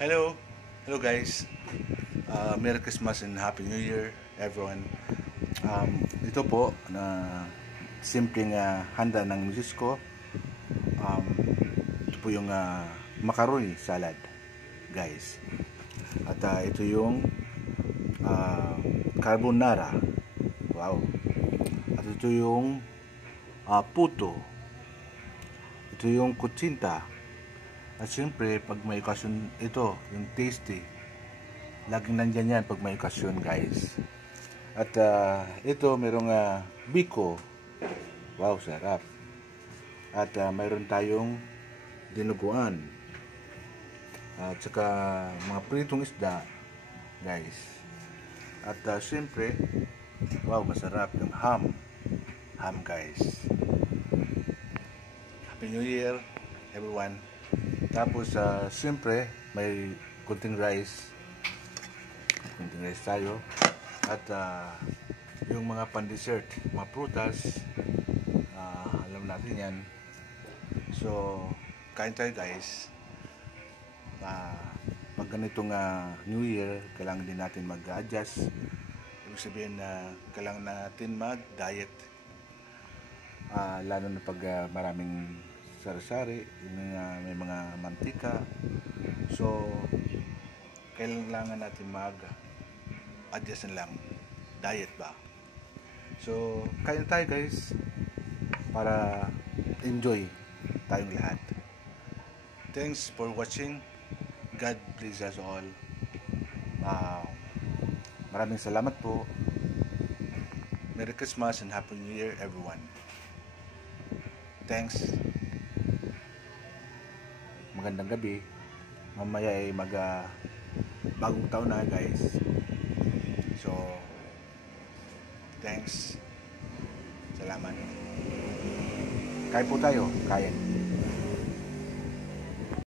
Hello, hello guys. Merry Christmas and Happy New Year, everyone. Ito po na simpleng handa ng misis ko. Ito po yung macaroni salad, guys. At ito yung carbonara. Wow. At ito yung puto. Ito yung kutsinta. At siyempre, pag may okasyon ito, yung tasty, laging nandyan yan pag may okasyon, guys. At ito, merong biko. Wow, sarap. At mayroon tayong dinuguan. At saka mga pritong isda, guys. At siyempre, wow, masarap yung ham. Ham, guys. Happy New Year, everyone. Tapos, siyempre, may kunting rice. Kunting rice tayo. At yung mga pan-dessert, mga prutas, alam natin yan. So, kain tayo guys. Pag ganitong New Year, kailangan din natin mag-adjust. Ibig sabihin na kailangan natin mag-diet. Lalo na pag maraming sari-sari, may mga mantika. So, kailangan natin mag-adjust na lang. Diet ba? So, kain tayo guys para enjoy tayong lahat. Thanks for watching. God bless us all. Maraming salamat po. Merry Christmas and Happy New Year, everyone. Thanks. Magandang gabi. Mamaya ay bagong taon na guys. So, thanks. Salamat. Kain po tayo. Kain.